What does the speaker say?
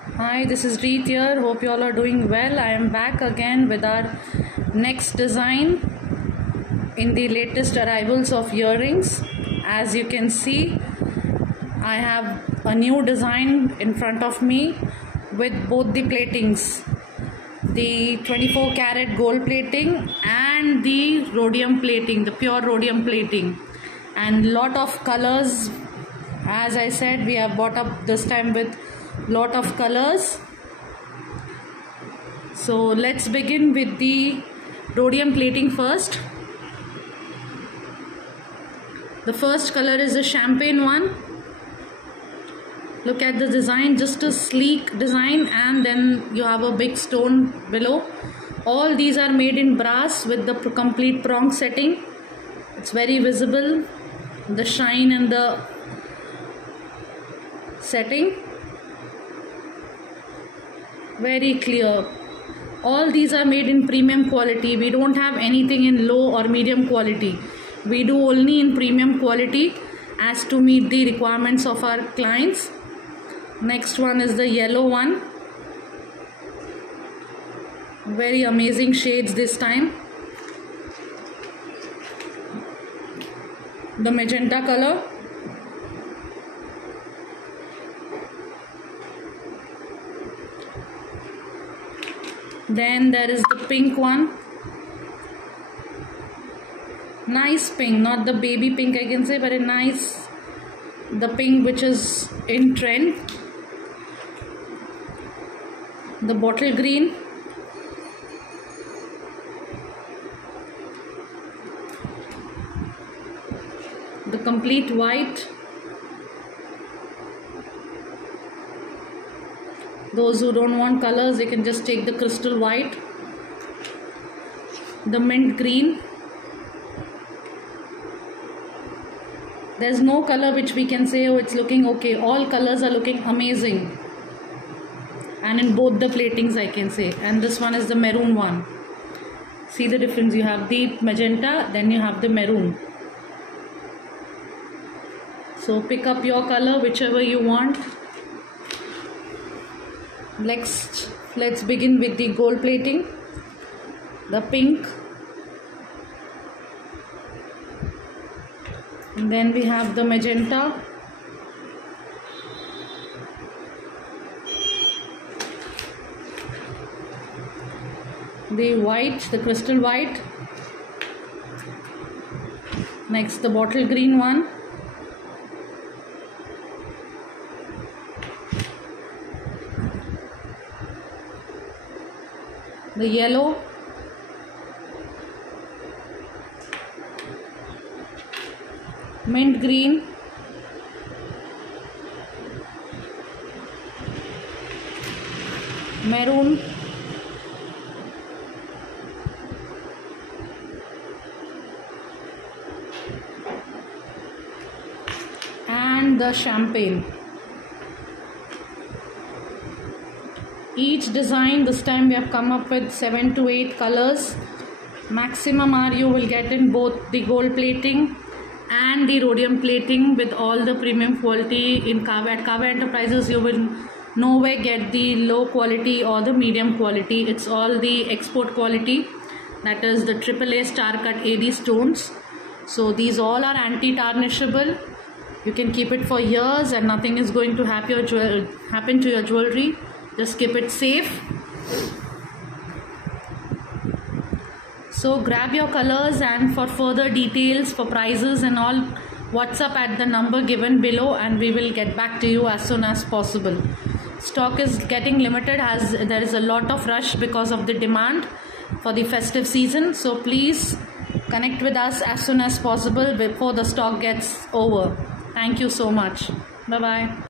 Hi, this is Reet here. Hope you all are doing well. I am back again with our next design in the latest arrivals of earrings. As you can see, I have a new design in front of me with both the platings, the 24 karat gold plating and the rhodium plating, the pure rhodium plating, and lot of colors. As I said, we have bought up this time with lot of colors. So let's begin with the rhodium plating first. The first color is the champagne one. Look at the design, just a sleek design, and then you have a big stone below. All these are made in brass with the complete prong setting. It's very visible, the shine and the setting, very clear. All these are made in premium quality. We don't have anything in low or medium quality. We do only in premium quality as to meet the requirements of our clients. Next one is the yellow one. Very amazing shades this time. The magenta color. Then there is the pink one. Nice pink, not the baby pink I can say, but a nice, the pink which is in trend. The bottle green. The complete white. Those who don't want colors, they can just take the crystal white. The mint green. There's no color which we can say, oh, it's looking okay. All colors are looking amazing. And in both the platings I can say. And this one is the maroon one. See the difference. You have the magenta, then you have the maroon. So pick up your color, whichever you want. Next, let's begin with the gold plating. The pink. And then we have the magenta. The white, the crystal white. Next, the bottle green one. The yellow. Mint green. Maroon. And the champagne. Each design, this time we have come up with 7 to 8 colors. Maximum are you will get in both the gold plating and the rhodium plating with all the premium quality in Kava. At Kava Enterprises, you will nowhere get the low quality or the medium quality. It's all the export quality. That is the AAA star cut AD stones. So these all are anti-tarnishable. You can keep it for years and nothing is going to happen to your jewelry. Just keep it safe. So grab your colors, and for further details, for prices and all, WhatsApp at the number given below and we will get back to you as soon as possible. Stock is getting limited as there is a lot of rush because of the demand for the festive season. So please connect with us as soon as possible before the stock gets over. Thank you so much. Bye bye.